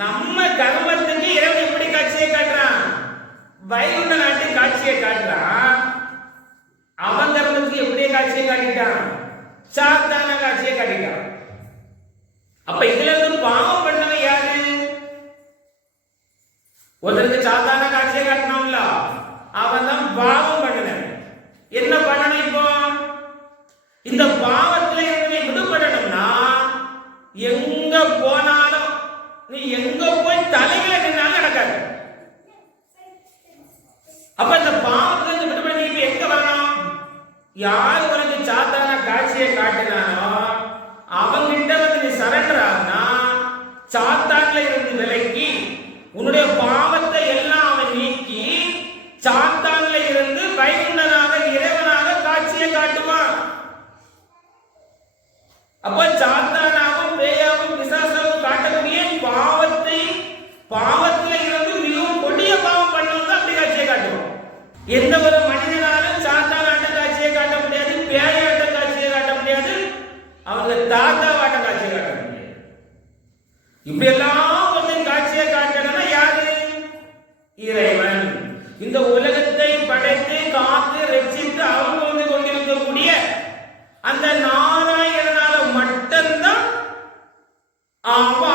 நம்ம தர்மத்துக்கு இறைவன் எப்படி காட்சியை காட்டுறான்? வைகுண்ட நாட்டு காட்சியை காட்டுறான். அவன் தர்மத்துக்கு எப்படி காட்சியை காட்டிட்டான்? சாத்தான காட்சியை காட்டிட்டான். அப்ப இதுல இருந்து பாவம் பண்ணவன் யாரு? ஒருத்தருக்கு சாத்தான காட்சியை காட்டணும்ல அவன் தான் பாவம் பண்ணினவன். என்ன பண்ணணும் இப்போ? இந்த பாவம் யார் உனக்கு சாத்தான காட்சியை காட்டினானோ அவங்கிட்ட வந்து நீ சரண்டர் ஆகுனா சாத்தான்ல இருந்து விலக்கி உன்னுடைய பாவத்தை எல்லாம் அவன் நீக்கி சாத்தான்ல இருந்து வைகுண்டனாக இறைவனாக காட்சியை காட்டுவான். அப்ப சாத்தானாகவும் பேயாவும் பிசாசாகவும் காட்டக்கூடிய பாவத்தை பாவத்துல இருந்து மிகவும் கொடிய பாவம் பண்ணவங்க அப்படி காட்சியை காட்டுவான். எந்த தாத்தாவாட்ட காட்சியை காட்ட முடியாது இப்படி எல்லாம் வந்து காட்சியை காட்டணும்னா யாரு? இறைவன். இந்த உலகத்தை படைத்து காத்து ரட்சித்து அவங்க வந்து கொண்டிருக்கக்கூடிய அந்த நாராயணனால மட்டும்தான் அவன்